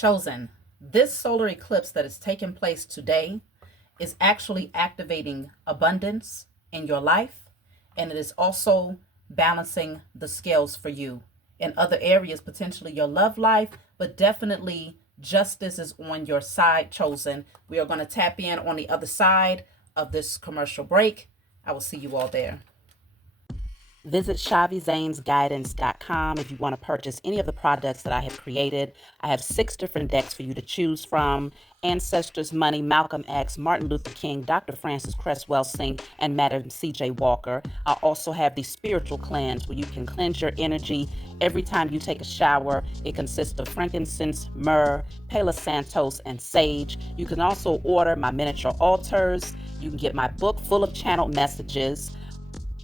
Chosen, this solar eclipse that is taking place today is actually activating abundance in your life, and it is also balancing the scales for you in other areas, potentially your love life, but definitely justice is on your side, Chosen. We are going to tap in on the other side of this commercial break. I will see you all there. Visit chhaviZanesGuidance.com if you want to purchase any of the products that I have created. I have 6 different decks for you to choose from: Ancestors Money, Malcolm X, Martin Luther King, Dr. Francis Cresswell Singh, and Madam C.J. Walker. I also have the Spiritual Cleanse, where you can cleanse your energy every time you take a shower. It consists of frankincense, myrrh, Palo Santos, and sage. You can also order my miniature altars. You can get my book full of channeled messages,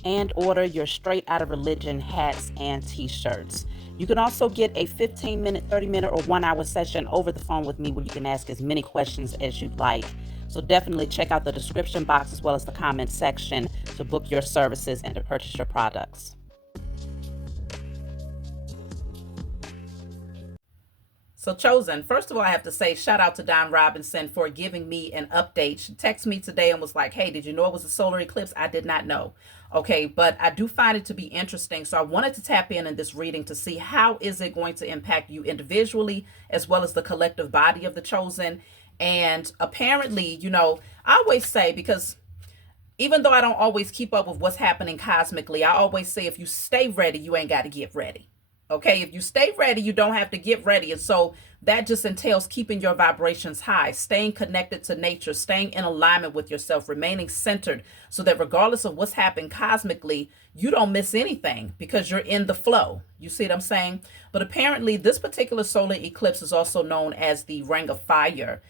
and order your Straight Outta Religion hats and t-shirts. You can also get a 15-minute, 30-minute, or 1-hour session over the phone with me where you can ask as many questions as you'd like. So definitely check out the description box as well as the comment section to book your services and to purchase your products. So Chosen, first of all, I have to say shout out to Don Robinson for giving me an update. She texted me today and was like, hey, did you know it was a solar eclipse? I did not know. Okay, but I do find it to be interesting. So I wanted to tap in this reading to see how is it going to impact you individually as well as the collective body of the Chosen. And apparently, you know, I always say, because even though I don't always keep up with what's happening cosmically, I always say if you stay ready, you ain't got to get ready. Okay, if you stay ready, you don't have to get ready. And so that just entails keeping your vibrations high, staying connected to nature, staying in alignment with yourself, remaining centered, so that regardless of what's happening cosmically, you don't miss anything because you're in the flow. You see what I'm saying? But apparently this particular solar eclipse is also known as the Ring of Fire.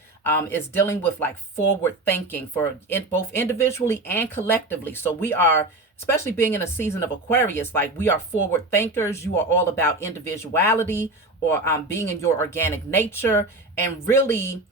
Is dealing with like forward thinking for both individually and collectively. So we are, especially being in a season of Aquarius, like we are forward thinkers. You are all about individuality, or being in your organic nature and really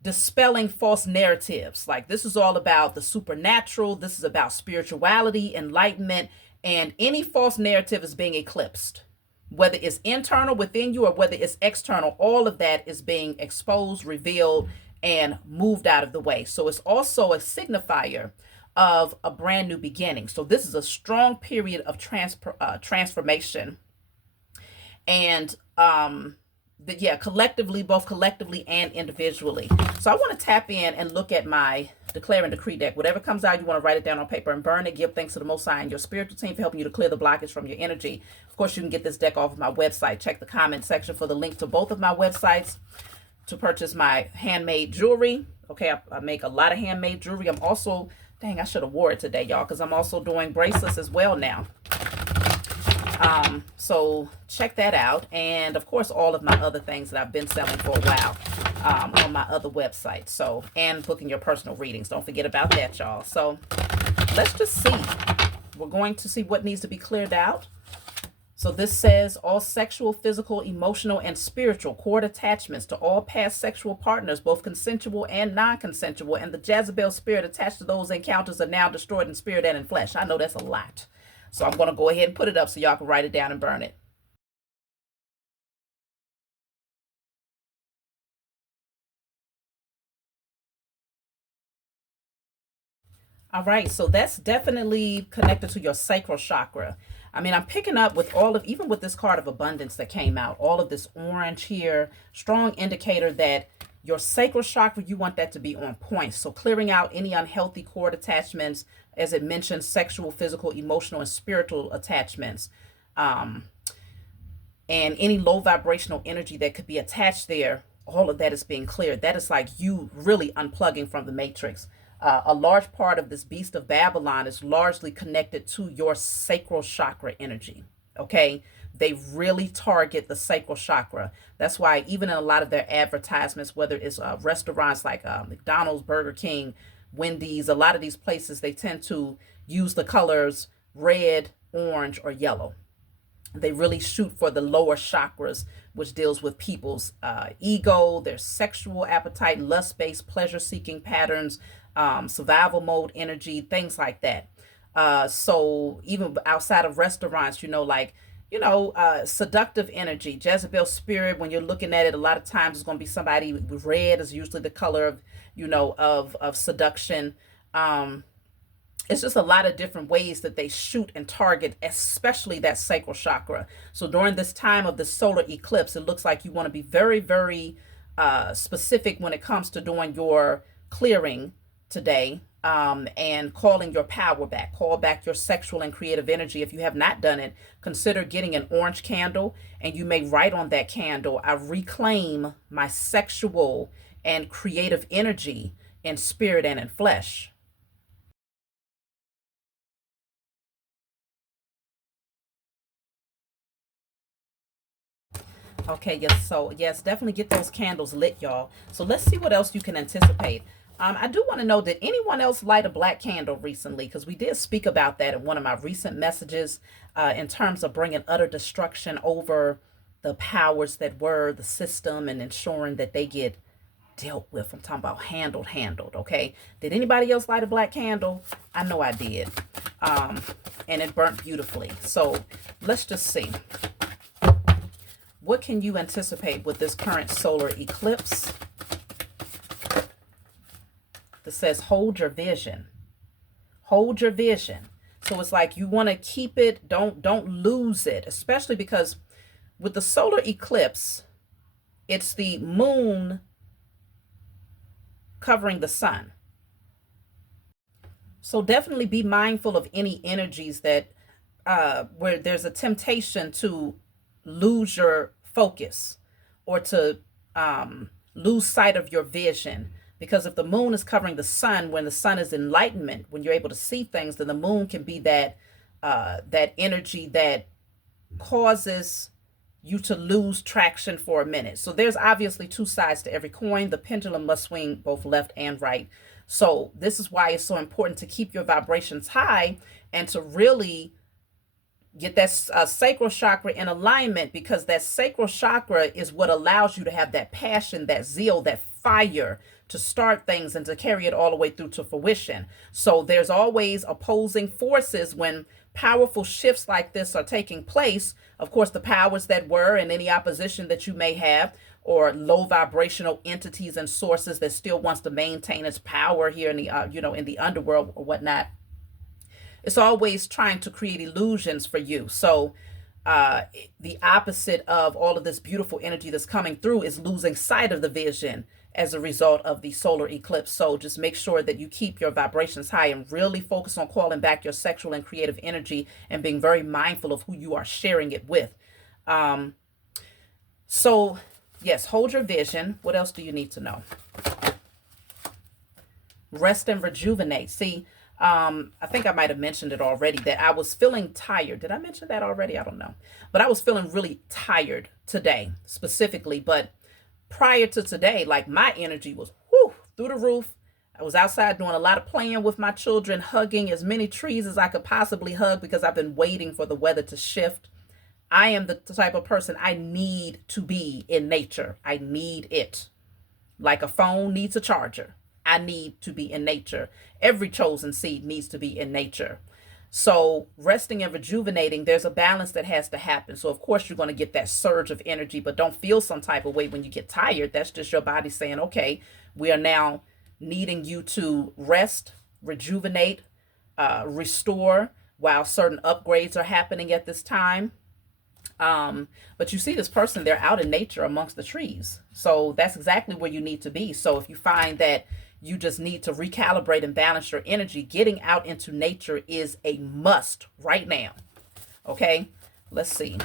dispelling false narratives. Like this is all about the supernatural. This is about spirituality, enlightenment, and any false narrative is being eclipsed. Whether it's internal within you or whether it's external, all of that is being exposed, revealed, and moved out of the way. So it's also a signifier of a brand new beginning. So this is a strong period of transformation. And collectively, both collectively and individually. So I want to tap in and look at my Declare and Decree deck. Whatever comes out, you want to write it down on paper and burn it. Give thanks to the Most High and your spiritual team for helping you to clear the blockage from your energy. Of course, you can get this deck off of my website. Check the comment section for the link to both of my websites to purchase my handmade jewelry. Okay, I make a lot of handmade jewelry. I'm also, dang, I should have wore it today, y'all, because I'm also doing bracelets as well now. So check that out. And of course, all of my other things that I've been selling for a while on my other website. So, and booking your personal readings. Don't forget about that, y'all. So let's just see. We're going to see what needs to be cleared out. So this says all sexual, physical, emotional, and spiritual cord attachments to all past sexual partners, both consensual and non-consensual, and the Jezebel spirit attached to those encounters are now destroyed in spirit and in flesh. I know that's a lot. So I'm going to go ahead and put it up so y'all can write it down and burn it. All right, so that's definitely connected to your sacral chakra. I mean, I'm picking up with all of, even with this card of abundance that came out, all of this orange here, strong indicator that your sacral chakra, you want that to be on point. So clearing out any unhealthy cord attachments, as it mentions, sexual, physical, emotional, and spiritual attachments. And any low vibrational energy that could be attached there, all of that is being cleared. That is like you really unplugging from the matrix. A large part of this beast of Babylon is largely connected to your sacral chakra energy. Okay, they really target the sacral chakra. That's why even in a lot of their advertisements, whether it's restaurants like McDonald's, Burger King, Wendy's, a lot of these places, they tend to use the colors red, orange, or yellow. They really shoot for the lower chakras, which deals with people's ego, their sexual appetite, lust-based pleasure-seeking patterns, survival mode energy, things like that. So even outside of restaurants, you know, like you know, seductive energy. Jezebel spirit, when you're looking at it, a lot of times it's going to be somebody with red is usually the color of, you know, of seduction. It's just a lot of different ways that they shoot and target, especially that sacral chakra. So during this time of the solar eclipse, it looks like you want to be very, very specific when it comes to doing your clearing today, and calling your power back. Call back your sexual and creative energy. If you have not done it, consider getting an orange candle, and you may write on that candle, I reclaim my sexual and creative energy in spirit and in flesh. Okay, yes, so yes, definitely get those candles lit, y'all. So let's see what else you can anticipate. I do want to know, did anyone else light a black candle recently? Because we did speak about that in one of my recent messages, in terms of bringing utter destruction over the powers that were, the system, and ensuring that they get dealt with. I'm talking about handled, okay? Did anybody else light a black candle? I know I did. And it burnt beautifully. So let's just see. What can you anticipate with this current solar eclipse? That says hold your vision. Hold your vision. So it's like you want to keep it, don't lose it, especially because with the solar eclipse, it's the moon covering the sun. So definitely be mindful of any energies that where there's a temptation to lose your focus, or to lose sight of your vision. Because if the moon is covering the sun, when the sun is enlightenment, when you're able to see things, then the moon can be that that energy that causes you to lose traction for a minute. So there's obviously two sides to every coin. The pendulum must swing both left and right. So this is why it's so important to keep your vibrations high and to really get that sacral chakra in alignment, because that sacral chakra is what allows you to have that passion, that zeal, that fire to start things and to carry it all the way through to fruition. So there's always opposing forces when powerful shifts like this are taking place. Of course, the powers that were and any opposition that you may have, or low vibrational entities and sources that still wants to maintain its power here in the you know, in the underworld or whatnot. It's always trying to create illusions for you. So the opposite of all of this beautiful energy that's coming through is losing sight of the vision as a result of the solar eclipse. So just make sure that you keep your vibrations high and really focus on calling back your sexual and creative energy and being very mindful of who you are sharing it with. So yes, hold your vision. What else do you need to know? Rest and rejuvenate. See, I think I might have mentioned it already, that I was feeling tired. Did I mention that already? I don't know. But I was feeling really tired today specifically. But prior to today, like, my energy was through the roof. I was outside doing a lot of playing with my children, hugging as many trees as I could possibly hug, because I've been waiting for the weather to shift. I am the type of person, I need to be in nature. I need it. Like a phone needs a charger. I need to be in nature. Every chosen seed needs to be in nature. So resting and rejuvenating, there's a balance that has to happen. So of course you're going to get that surge of energy, but don't feel some type of way when you get tired. That's just your body saying, okay, we are now needing you to rest, rejuvenate, restore, while certain upgrades are happening at this time. But you see this person, they're out in nature amongst the trees. So that's exactly where you need to be. So if you find that you just need to recalibrate and balance your energy, getting out into nature is a must right now. Okay, let's see.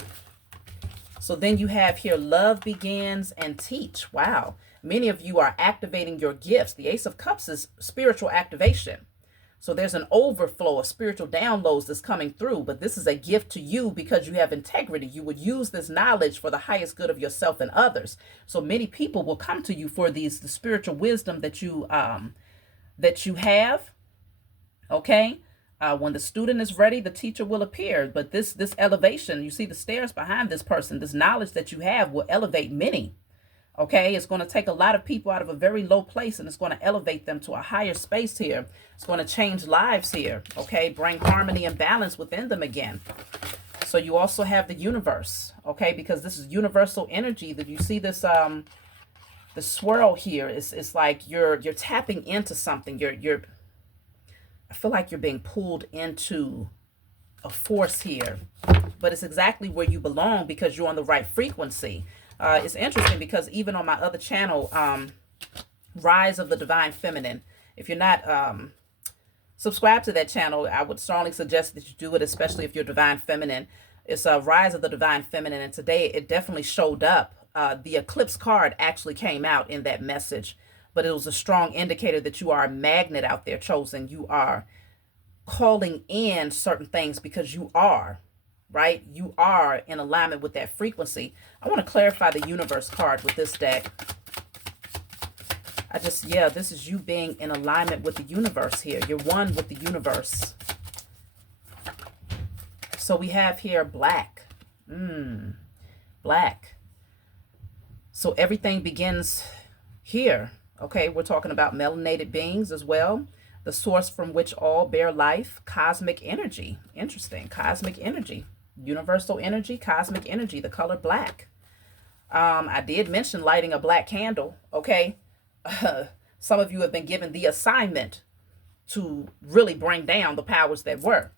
So then you have here, love begins and teach. Wow. Many of you are activating your gifts. The Ace of Cups is spiritual activation. So there's an overflow of spiritual downloads that's coming through, but this is a gift to you because you have integrity. You would use this knowledge for the highest good of yourself and others. So many people will come to you for the spiritual wisdom that you have. Okay. When the student is ready, the teacher will appear. But this elevation, you see the stairs behind this person, this knowledge that you have will elevate many. Okay, it's going to take a lot of people out of a very low place, and it's going to elevate them to a higher space here. It's going to change lives here. Okay, bring harmony and balance within them again. So you also have the universe, okay, because this is universal energy. That you see this the swirl here is, it's like you're tapping into something. I feel like you're being pulled into a force here, but it's exactly where you belong because you're on the right frequency. It's interesting because even on my other channel, Rise of the Divine Feminine, if you're not subscribed to that channel, I would strongly suggest that you do it, especially if you're Divine Feminine. It's a Rise of the Divine Feminine, and today it definitely showed up. The Eclipse card actually came out in that message, but it was a strong indicator that you are a magnet out there, chosen. You are calling in certain things because you are, right? You are in alignment with that frequency. I want to clarify the universe card with this deck. Yeah, this is you being in alignment with the universe here. You're one with the universe. So we have here black. Black. So everything begins here. Okay, we're talking about melanated beings as well. The source from which all bear life. Cosmic energy. Interesting. Cosmic energy. Universal energy. Cosmic energy. The color black. I did mention lighting a black candle. Okay. Some of you have been given the assignment to really bring down the powers that were.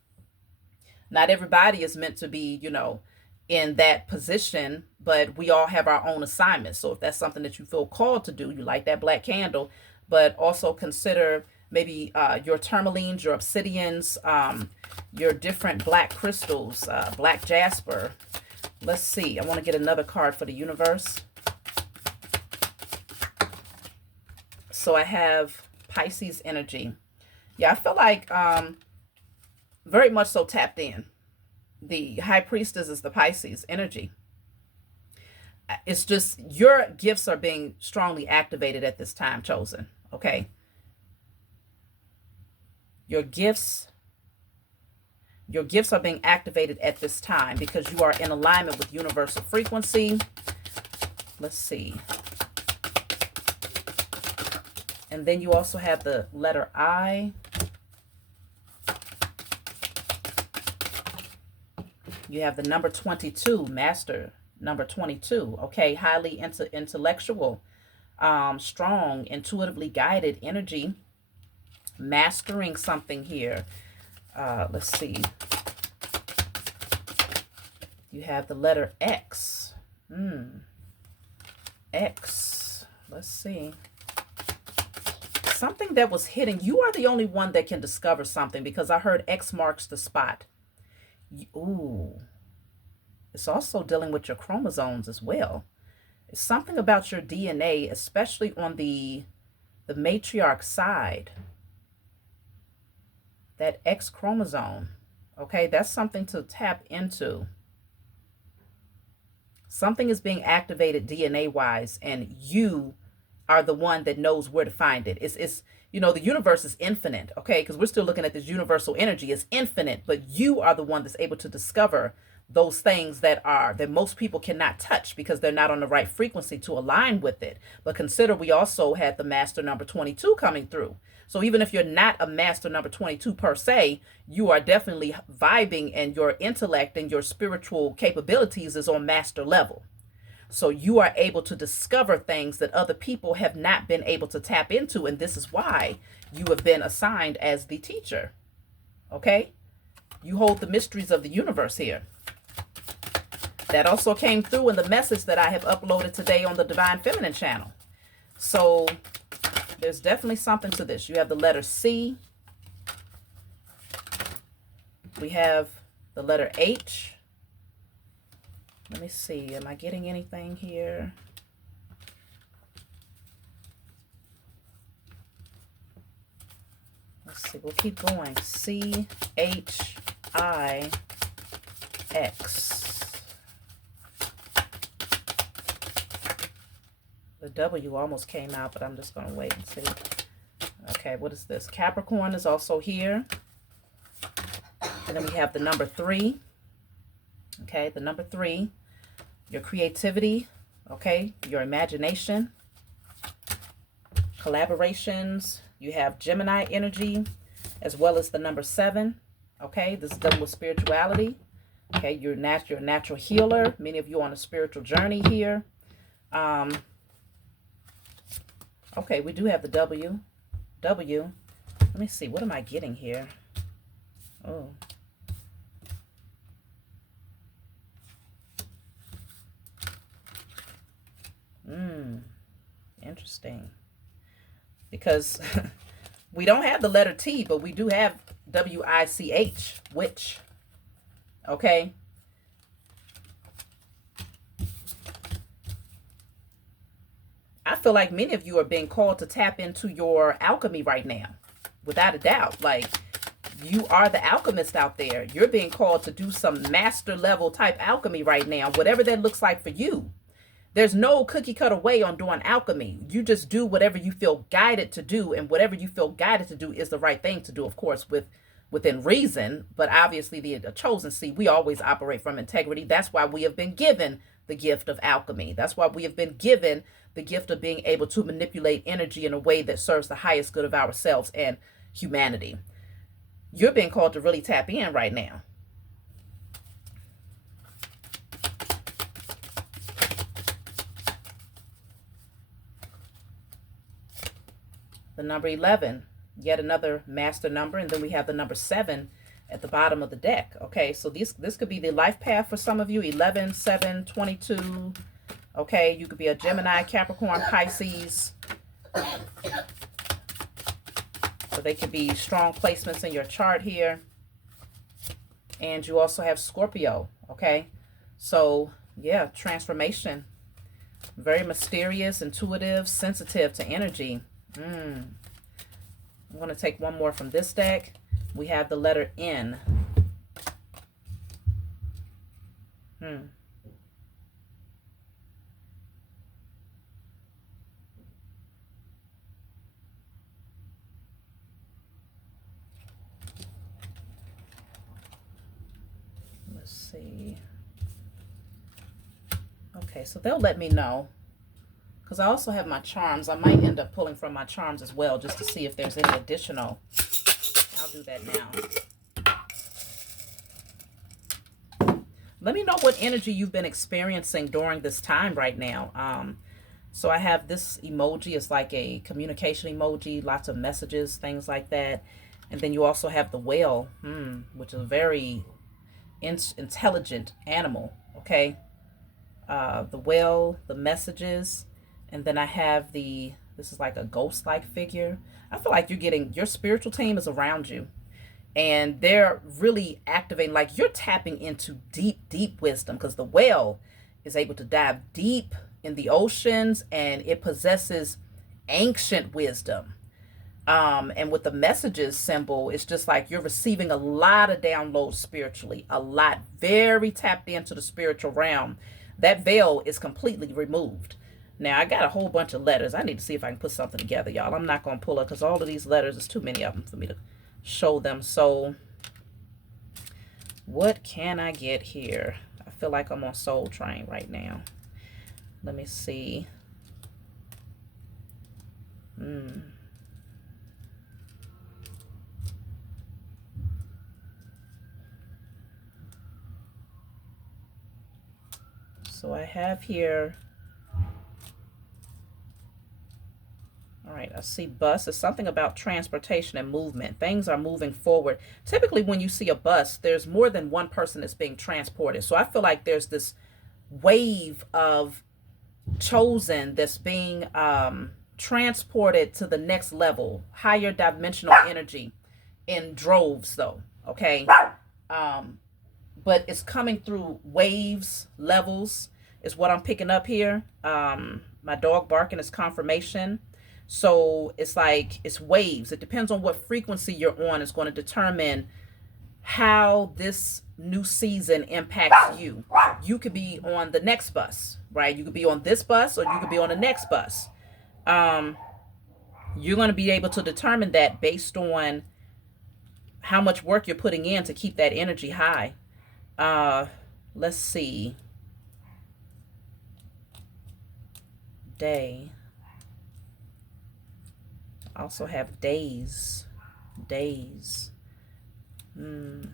Not everybody is meant to be, you know, in that position, but we all have our own assignments. So if that's something that you feel called to do, you light that black candle, but also consider maybe your tourmalines, your obsidians, your different black crystals, black jasper. Let's see. I want to get another card for the universe. So I have Pisces energy. Yeah, I feel like very much so tapped in. The High Priestess is the Pisces energy. It's just your gifts are being strongly activated at this time, chosen. Okay. Your gifts are being activated at this time because you are in alignment with universal frequency. Let's see. And then you also have the letter I. You have the number 22, master number 22. Okay, highly intellectual, strong, intuitively guided energy, mastering something here. Let's see. You have the letter X. X. Let's see. Something that was hidden. You are the only one that can discover something because I heard X marks the spot. Ooh. It's also dealing with your chromosomes as well. It's something about your DNA, especially on the matriarch side. That X chromosome. Okay, that's something to tap into. Something is being activated DNA-wise, and you are the one that knows where to find it. It's you know, the universe is infinite, okay? Because we're still looking at this universal energy. It's infinite, but you are the one that's able to discover those things that most people cannot touch because they're not on the right frequency to align with it. But consider we also had the master number 22 coming through. So even if you're not a master number 22 per se, you are definitely vibing, and your intellect and your spiritual capabilities is on master level. So you are able to discover things that other people have not been able to tap into. And this is why you have been assigned as the teacher. Okay? You hold the mysteries of the universe here. That also came through in the message that I have uploaded today on the Divine Feminine channel. So there's definitely something to this. You have the letter C. We have the letter H. Let me see. Am I getting anything here? Let's see. We'll keep going. C, H, I, X. The W almost came out, but I'm just going to wait and see. Okay, what is this? Capricorn is also here. And then we have the number 3. Okay, the number 3. Your creativity, okay, your imagination, collaborations. You have Gemini energy, as well as the number 7. Okay, this is done with spirituality. Okay, you're a natural healer. Many of you on a spiritual journey here. Okay, we do have the W. W. Let me see. What am I getting here? Oh. Interesting. Because we don't have the letter T, but we do have W-I-C-H, witch. Okay. I feel like many of you are being called to tap into your alchemy right now. Without a doubt. Like, you are the alchemist out there. You're being called to do some master level type alchemy right now. Whatever that looks like for you. There's no cookie cutter way on doing alchemy. You just do whatever you feel guided to do, and whatever you feel guided to do is the right thing to do, of course, within reason. But obviously, the chosen seed, we always operate from integrity. That's why we have been given the gift of alchemy. That's why we have been given the gift of being able to manipulate energy in a way that serves the highest good of ourselves and humanity. You're being called to really tap in right now. The number 11, yet another master number, and then we have the number 7 at the bottom of the deck. Okay, so this could be the life path for some of you. 11, 7, 22. Okay, you could be a Gemini, Capricorn, Pisces. So they could be strong placements in your chart here. And you also have Scorpio. Okay, so yeah, transformation. Very mysterious, intuitive, sensitive to energy. I'm going to take one more from this deck. We have the letter N. Let's see. Okay, so they'll let me know. Because I also have my charms. I might end up pulling from my charms as well, just to see if there's any additional. I'll do that now. Let me know what energy you've been experiencing during this time right now. So I have this emoji. It's like a communication emoji. Lots of messages, things like that. And then you also have the whale, which is a very intelligent animal. Okay. The whale, the messages. And then I have this is like a ghost-like figure. I feel like your spiritual team is around you. And they're really activating, like you're tapping into deep, deep wisdom. Because the whale is able to dive deep in the oceans. And it possesses ancient wisdom. And with the messages symbol, it's just like you're receiving a lot of downloads spiritually. A lot. Very tapped into the spiritual realm. That veil is completely removed. Now, I got a whole bunch of letters. I need to see if I can put something together, y'all. I'm not going to pull it because all of these letters, there's too many of them for me to show them. So, what can I get here? I feel like I'm on Soul Train right now. Let me see. So, I have here. All right, I see bus. It's something about transportation and movement. Things are moving forward. Typically, when you see a bus, there's more than one person that's being transported. So I feel like there's this wave of chosen that's being transported to the next level, higher dimensional energy in droves, though. Okay. But it's coming through waves, levels, is what I'm picking up here. My dog barking is confirmation. So it's like it's waves. It depends on what frequency you're on. It's going to determine how this new season impacts you. You could be on the next bus, right? You could be on this bus or you could be on the next bus. You're going to be able to determine that based on how much work you're putting in to keep that energy high. Let's see. Day. Also have days. And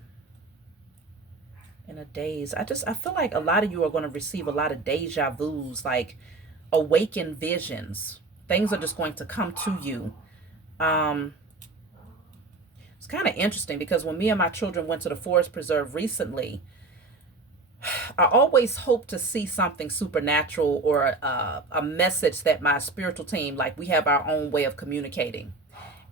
In a daze. I feel like a lot of you are going to receive a lot of deja vus, like awakened visions. Things are just going to come to you. Um, it's kind of interesting because when me and my children went to the forest preserve recently, I always hope to see something supernatural or a message that my spiritual team, like we have our own way of communicating.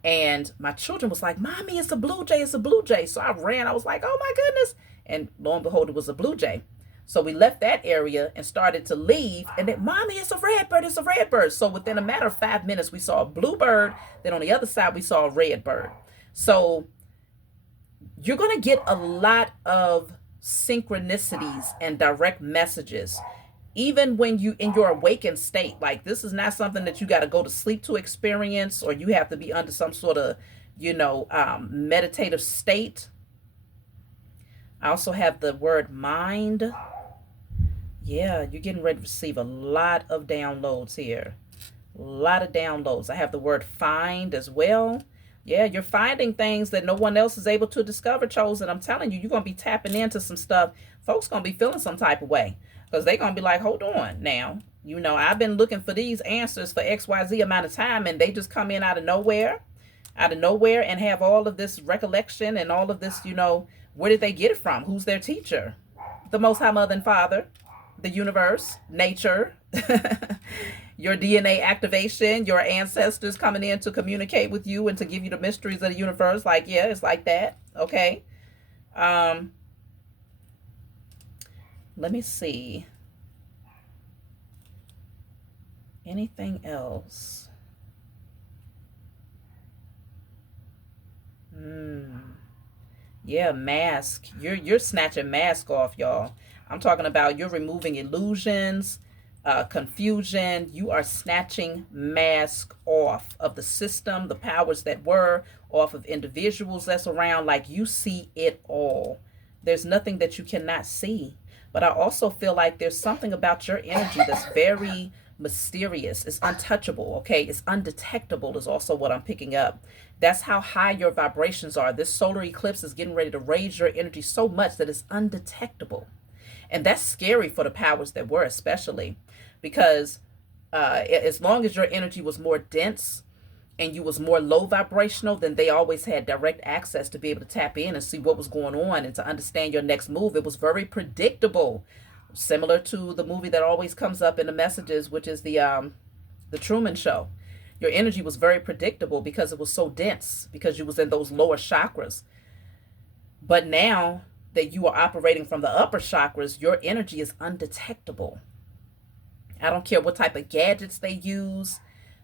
And my children was like, Mommy, it's a blue jay, it's a blue jay. So I ran, I was like, oh my goodness. And lo and behold, it was a blue jay. So we left that area and started to leave. And then, Mommy, it's a red bird, it's a red bird. So within a matter of 5 minutes, we saw a blue bird. Then on the other side, we saw a red bird. So you're going to get a lot of synchronicities and direct messages even when you in your awakened state. Like, this is not something that you got to go to sleep to experience, or you have to be under some sort of meditative state. I also have the word mind. Yeah, you're getting ready to receive a lot of downloads here. A lot of downloads. I have the word find as well. Yeah, you're finding things that no one else is able to discover, Chosen. I'm telling you, you're going to be tapping into some stuff. Folks going to be feeling some type of way because they're going to be like, hold on now. I've been looking for these answers for XYZ amount of time, and they just come in out of nowhere, and have all of this recollection and all of this, where did they get it from? Who's their teacher? The Most High Mother and Father, the universe, nature, your DNA activation, your ancestors coming in to communicate with you and to give you the mysteries of the universe. Like, yeah, it's like that. Okay. Let me see. Anything else? Yeah, mask. You're snatching mask off, y'all. I'm talking about you're removing illusions, confusion. You are snatching mask off of the system, the powers that were, off of individuals that's around. Like, you see it all. There's nothing that you cannot see. But I also feel like there's something about your energy that's very mysterious. It's untouchable, okay? It's undetectable is also what I'm picking up. That's how high your vibrations are. This solar eclipse is getting ready to raise your energy so much that it's undetectable. And that's scary for the powers that were, especially because as long as your energy was more dense and you was more low vibrational, then they always had direct access to be able to tap in and see what was going on and to understand your next move. It was very predictable, similar to the movie that always comes up in the messages, which is the Truman Show. Your energy was very predictable because it was so dense, because you was in those lower chakras. But now that you are operating from the upper chakras, your energy is undetectable. I don't care what type of gadgets they use.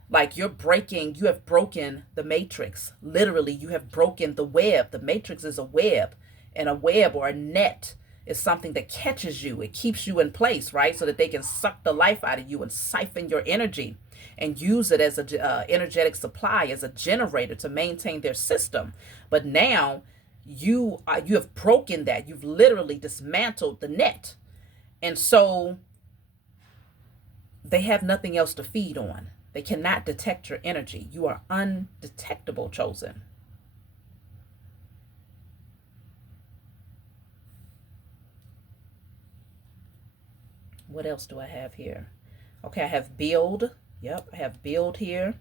Like, you have broken the matrix. Literally, you have broken the web. The matrix is a web, and a web or a net is something that catches you. It keeps you in place, right? So that they can suck the life out of you and siphon your energy and use it as a energetic supply, as a generator to maintain their system. But now you have broken that. You've literally dismantled the net. And so they have nothing else to feed on. They cannot detect your energy. You are undetectable, Chosen. What else do I have here? Okay, I have build. Yep, I have build here.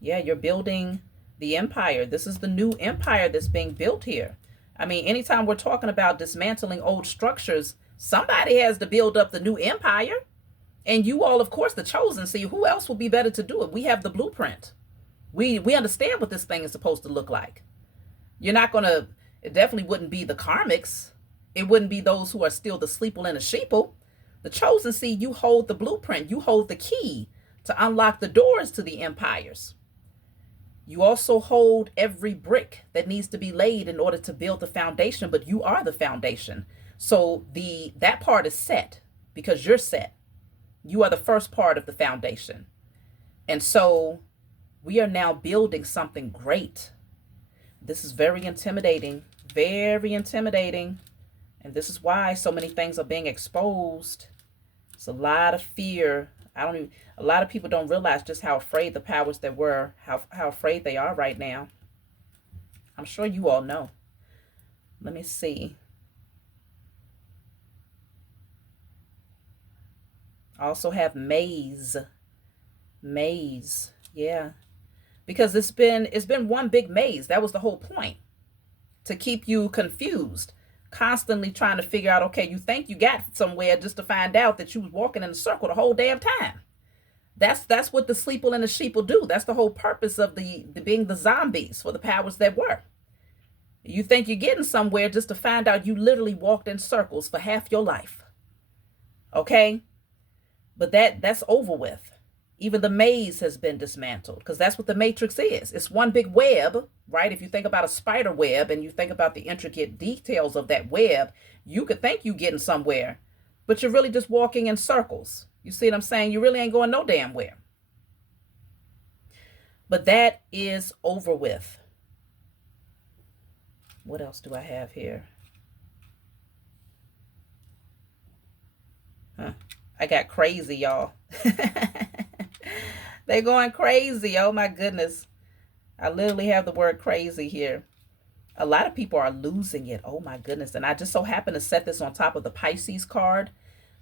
Yeah, you're building the empire. This is the new empire that's being built here. I mean, anytime we're talking about dismantling old structures, somebody has to build up the new empire. And you all, of course, the chosen. See, who else will be better to do it? We have the blueprint. We understand what this thing is supposed to look like. You're not going to, it definitely wouldn't be the karmics. It wouldn't be those who are still the sleeple and the sheeple. The chosen, see, you hold the blueprint. You hold the key to unlock the doors to the empires. You also hold every brick that needs to be laid in order to build the foundation, but you are the foundation. So that part is set because you're set. You are the first part of the foundation. And so we are now building something great. This is very intimidating, very intimidating. And this is why so many things are being exposed. It's a lot of fear. A lot of people don't realize just how afraid the powers that were, how afraid they are right now. I'm sure you all know. Let me see. I also have maze. Maze. Yeah. Because it's been one big maze. That was the whole point. To keep you confused. Constantly trying to figure out, okay, you think you got somewhere just to find out that you was walking in a circle the whole damn time. That's what the sleeple and the sheeple do. That's the whole purpose of the being the zombies for the powers that were. You think you're getting somewhere just to find out you literally walked in circles for half your life. Okay? But that's over with. Even the maze has been dismantled because that's what the matrix is. It's one big web, right? If you think about a spider web and you think about the intricate details of that web, you could think you're getting somewhere, but you're really just walking in circles. You see what I'm saying? You really ain't going no damn where. But that is over with. What else do I have here? Huh. I got crazy, y'all. They're going crazy. Oh my goodness. I literally have the word crazy here. A lot of people are losing it. Oh my goodness. And I just so happen to set this on top of the Pisces card.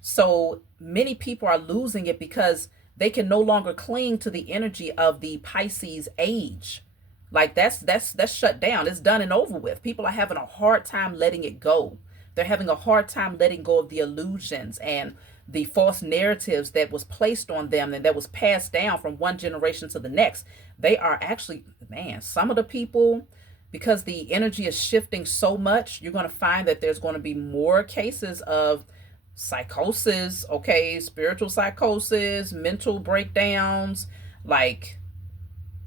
So many people are losing it because they can no longer cling to the energy of the Pisces age. Like that's shut down. It's done and over with. People are having a hard time letting it go. They're having a hard time letting go of the illusions and the false narratives that was placed on them and that was passed down from one generation to the next. They are actually, man, some of the people, because the energy is shifting so much, you're going to find that there's going to be more cases of psychosis, okay, spiritual psychosis, mental breakdowns. Like,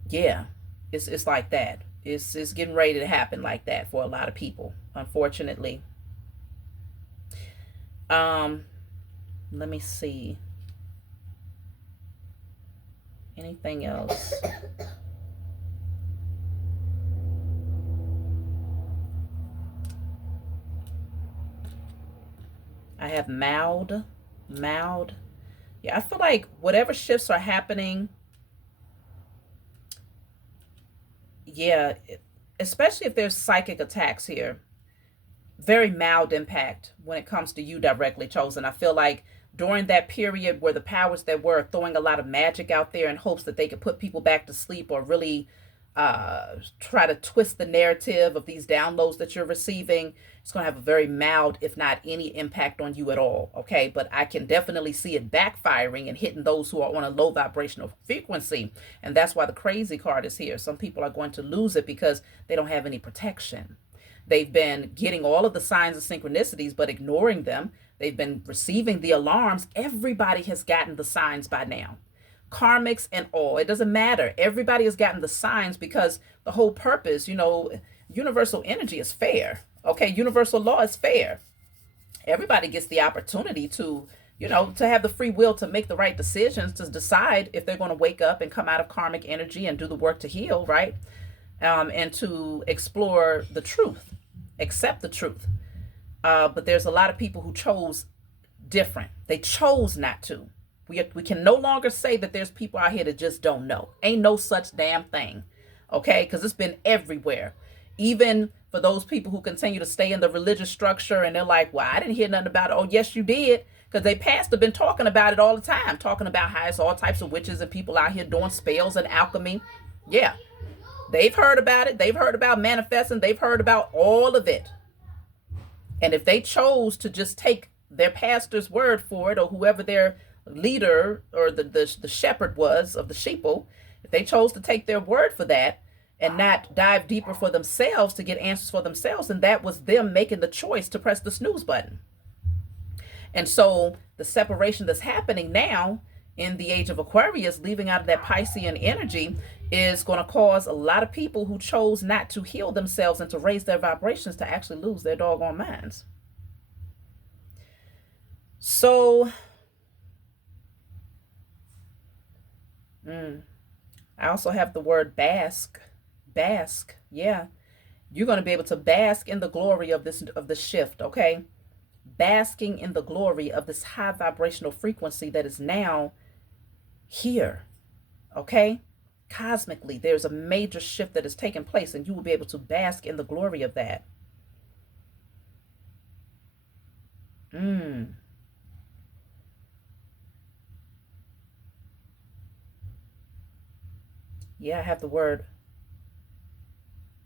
yeah, it's like that. It's getting ready to happen like that for a lot of people, unfortunately. Let me see. Anything else? I have mild. Mild. Yeah, I feel like whatever shifts are happening, yeah, especially if there's psychic attacks here, very mild impact when it comes to you directly chosen. I feel like during that period where the powers that were throwing a lot of magic out there in hopes that they could put people back to sleep or really try to twist the narrative of these downloads that you're receiving, it's going to have a very mild, if not any impact on you at all. Okay. But I can definitely see it backfiring and hitting those who are on a low vibrational frequency. And that's why the crazy card is here. Some people are going to lose it because they don't have any protection. They've been getting all of the signs of synchronicities, but ignoring them. They've been receiving the alarms. Everybody has gotten the signs by now. Karmics and all. It doesn't matter. Everybody has gotten the signs because the whole purpose, universal energy is fair. Okay, universal law is fair. Everybody gets the opportunity to have the free will to make the right decisions, to decide if they're going to wake up and come out of karmic energy and do the work to heal, right? And to explore the truth, accept the truth. But there's a lot of people who chose different. They chose not to. We can no longer say that there's people out here that just don't know. Ain't no such damn thing. Okay? Because it's been everywhere. Even for those people who continue to stay in the religious structure and they're like, well, I didn't hear nothing about it. Oh, yes, you did. Because they past have been talking about it all the time. Talking about how it's all types of witches and people out here doing spells and alchemy. Yeah. They've heard about it. They've heard about manifesting. They've heard about all of it. And if they chose to just take their pastor's word for it, or whoever their leader or the shepherd was of the sheeple, if they chose to take their word for that and not dive deeper for themselves to get answers for themselves, then that was them making the choice to press the snooze button. And so the separation that's happening now in the age of Aquarius, leaving out of that Piscean energy, is going to cause a lot of people who chose not to heal themselves and to raise their vibrations to actually lose their doggone minds. So, I also have the word bask. Bask. Yeah. You're going to be able to bask in the glory of the shift, okay? Basking in the glory of this high vibrational frequency that is now here, okay? Cosmically, there's a major shift that has taken place, and you will be able to bask in the glory of that. Yeah, I have the word.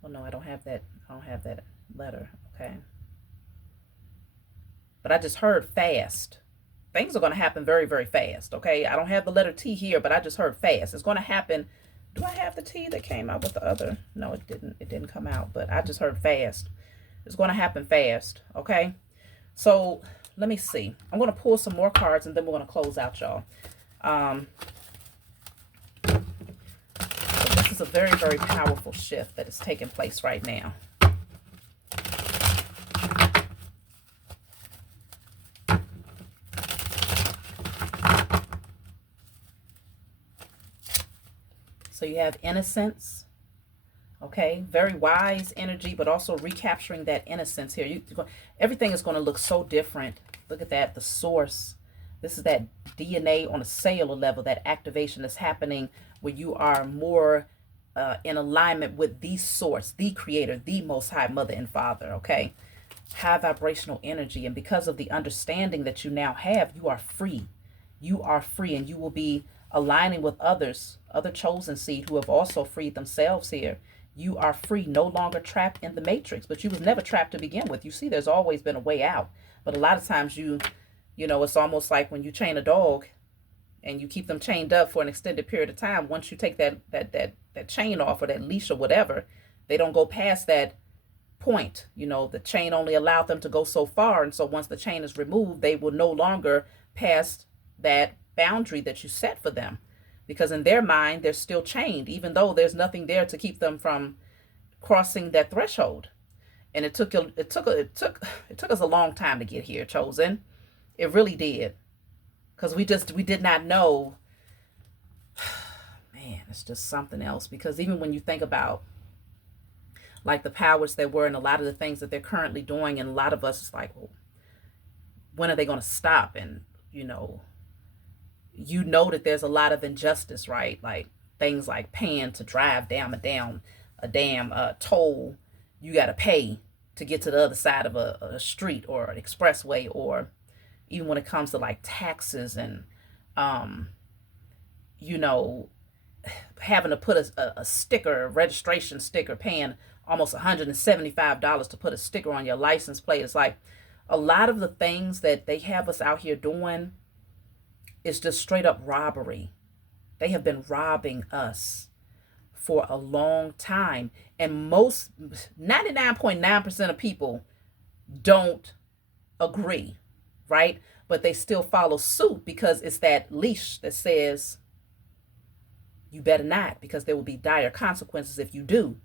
Oh no, I don't have that. I don't have that letter. Okay. But I just heard fast. Things are going to happen very, very fast. Okay. I don't have the letter T here, but I just heard fast. It's going to happen. Do I have the T that came out with the other? No, it didn't. It didn't come out, but I just heard fast. It's going to happen fast. Okay. So let me see. I'm going to pull some more cards and then we're going to close out, y'all. So this is a very, very powerful shift that is taking place right now. So you have innocence, okay? Very wise energy, but also recapturing that innocence here. Everything is going to look so different. Look at that, the source. This is that DNA on a cellular level, that activation that's happening where you are more in alignment with the source, the creator, the most high mother and father, okay? High vibrational energy. And because of the understanding that you now have, you are free. You are free, and you will be aligning with others, other chosen seed who have also freed themselves here. You are free, no longer trapped in the matrix, but you was never trapped to begin with. You see, there's always been a way out. But a lot of times you know, it's almost like when you chain a dog and you keep them chained up for an extended period of time. Once you take that chain off, or that leash or whatever, they don't go past that point. You know, the chain only allowed them to go so far. And so once the chain is removed, they will no longer pass that boundary that you set for them, because in their mind they're still chained, even though there's nothing there to keep them from crossing that threshold. And it took us a long time to get here, chosen. It really did, because we did not know. Man, it's just something else. Because even when you think about like the powers that were and a lot of the things that they're currently doing, and a lot of us, it's like, well, when are they going to stop? And you know that there's a lot of injustice, right? Like things like paying to drive down a damn toll you got to pay to get to the other side of a street or an expressway, or even when it comes to like taxes and having to put a sticker, a registration sticker, paying almost $175 to put a sticker on your license plate. It's like a lot of the things that they have us out here doing is just straight up robbery. They have been robbing us for a long time. And most 99.9% of people don't agree, right? But they still follow suit because it's that leash that says you better not, because there will be dire consequences if you do.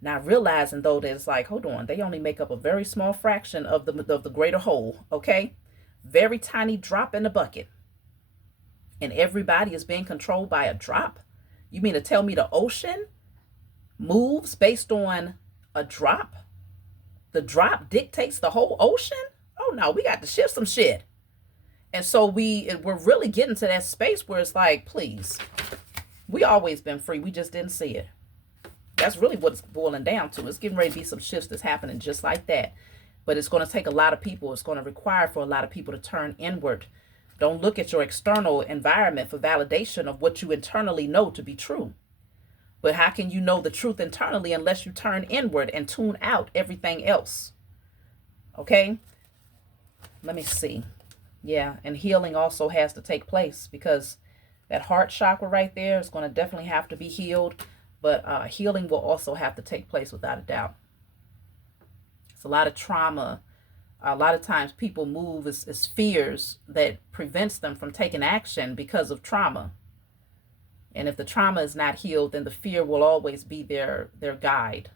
Not realizing though that it's like, hold on, they only make up a very small fraction of the greater whole, okay? Very tiny drop in the bucket. And everybody is being controlled by a drop? You mean to tell me the ocean moves based on a drop? The drop dictates the whole ocean? Oh no, we got to shift some shit. And so we're really getting to that space where it's like, please, we always been free. We just didn't see it. That's really what it's boiling down to. It's getting ready to be some shifts that's happening just like that. But it's going to take a lot of people. It's going to require for a lot of people to turn inward. Don't look at your external environment for validation of what you internally know to be true. But how can you know the truth internally unless you turn inward and tune out everything else? Okay? Let me see. Yeah, and healing also has to take place, because that heart chakra right there is going to definitely have to be healed. But healing will also have to take place without a doubt. It's a lot of trauma. A lot of times people move as fears that prevents them from taking action because of trauma. And if the trauma is not healed, then the fear will always be their guide.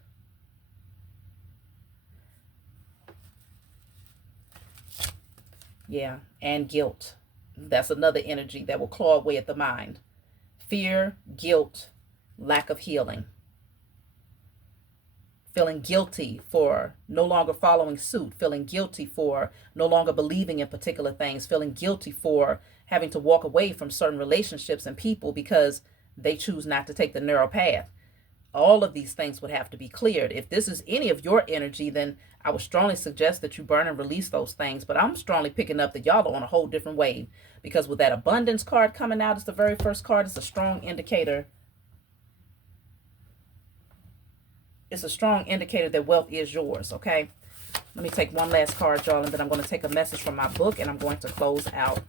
Yeah, and guilt. That's another energy that will claw away at the mind. Fear, guilt, lack of healing. Feeling guilty for no longer following suit, feeling guilty for no longer believing in particular things, feeling guilty for having to walk away from certain relationships and people because they choose not to take the narrow path. All of these things would have to be cleared. If this is any of your energy, then I would strongly suggest that you burn and release those things. But I'm strongly picking up that y'all are on a whole different wave, because with that abundance card coming out, it's the very first card. It's a strong indicator It's a strong indicator that wealth is yours, okay? Let me take one last card, y'all, and then I'm going to take a message from my book, and I'm going to close out.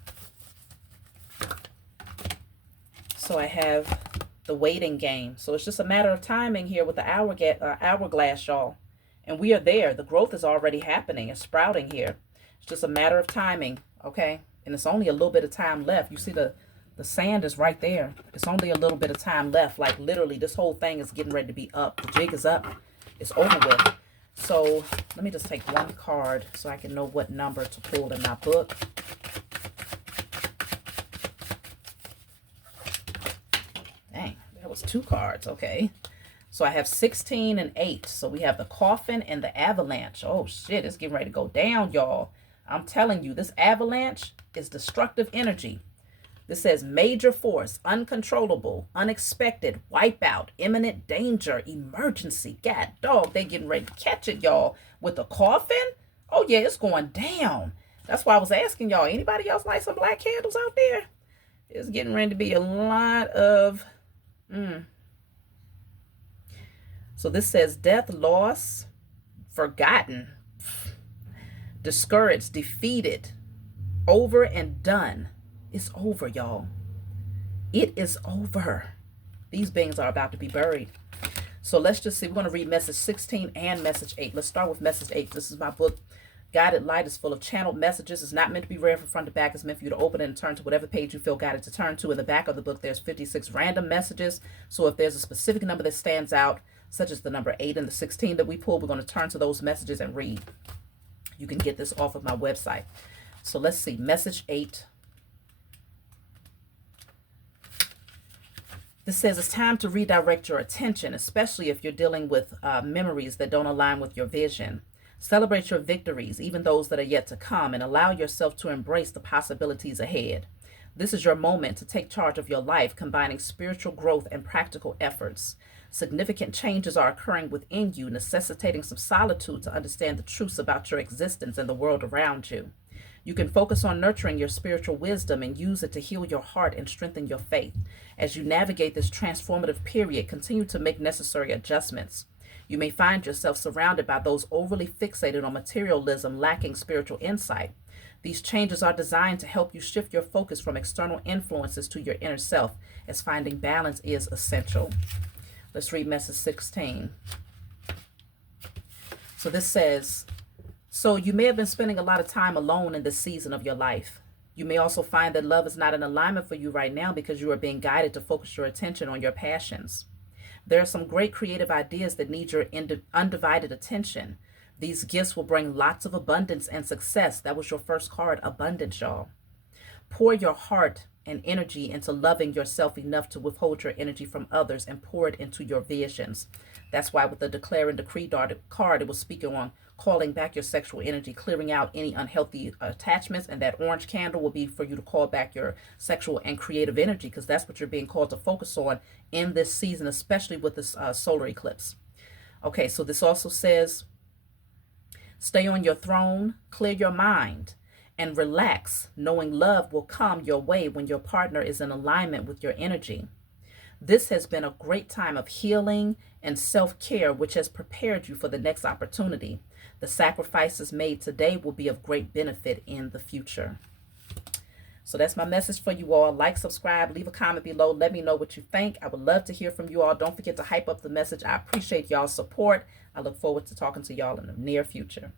So I have the waiting game. So it's just a matter of timing here with the hourglass, y'all. And we are there. The growth is already happening. It's sprouting here. It's just a matter of timing, okay? And it's only a little bit of time left. You see the sand is right there. It's only a little bit of time left. Like literally this whole thing is getting ready to be up. The jig is up. It's over with. So let me just take one card so I can know what number to pull in my book. Dang, that was 2 cards. Okay. So I have 16 and 8. So we have the coffin and the avalanche. Oh shit, it's getting ready to go down, y'all. I'm telling you, this avalanche is destructive energy. This says major force, uncontrollable, unexpected, wipeout, imminent danger, emergency. God dog, they getting ready to catch it, y'all. With the coffin? Oh yeah, it's going down. That's why I was asking y'all, anybody else light some black candles out there? It's getting ready to be a lot of... So this says death, loss, forgotten, discouraged, defeated, over and done. It's over, y'all. It is over. These beings are about to be buried. So let's just see. We're going to read message 16 and message 8. Let's start with message 8. This is my book. Guided Light is full of channeled messages. It's not meant to be read from front to back. It's meant for you to open it and turn to whatever page you feel guided to turn to. In the back of the book, there's 56 random messages. So if there's a specific number that stands out, such as the number 8 and the 16 that we pulled, we're going to turn to those messages and read. You can get this off of my website. So let's see. Message 8. This says it's time to redirect your attention, especially if you're dealing with memories that don't align with your vision. Celebrate your victories, even those that are yet to come, and allow yourself to embrace the possibilities ahead. This is your moment to take charge of your life, combining spiritual growth and practical efforts. Significant changes are occurring within you, necessitating some solitude to understand the truths about your existence and the world around you. You can focus on nurturing your spiritual wisdom and use it to heal your heart and strengthen your faith. As you navigate this transformative period, continue to make necessary adjustments. You may find yourself surrounded by those overly fixated on materialism, lacking spiritual insight. These changes are designed to help you shift your focus from external influences to your inner self, as finding balance is essential. Let's read message 16. So this says, so you may have been spending a lot of time alone in this season of your life. You may also find that love is not in alignment for you right now because you are being guided to focus your attention on your passions. There are some great creative ideas that need your undivided attention. These gifts will bring lots of abundance and success. That was your first card, abundance, y'all. Pour your heart and energy into loving yourself enough to withhold your energy from others and pour it into your visions. That's why with the declare and decree card, it was speaking on calling back your sexual energy, clearing out any unhealthy attachments, and that orange candle will be for you to call back your sexual and creative energy, because that's what you're being called to focus on in this season, especially with this solar eclipse. Okay, so this also says, stay on your throne, clear your mind, and relax, knowing love will come your way when your partner is in alignment with your energy. This has been a great time of healing and self-care, which has prepared you for the next opportunity. The sacrifices made today will be of great benefit in the future. So that's my message for you all. Like, subscribe, leave a comment below. Let me know what you think. I would love to hear from you all. Don't forget to hype up the message. I appreciate y'all's support. I look forward to talking to y'all in the near future.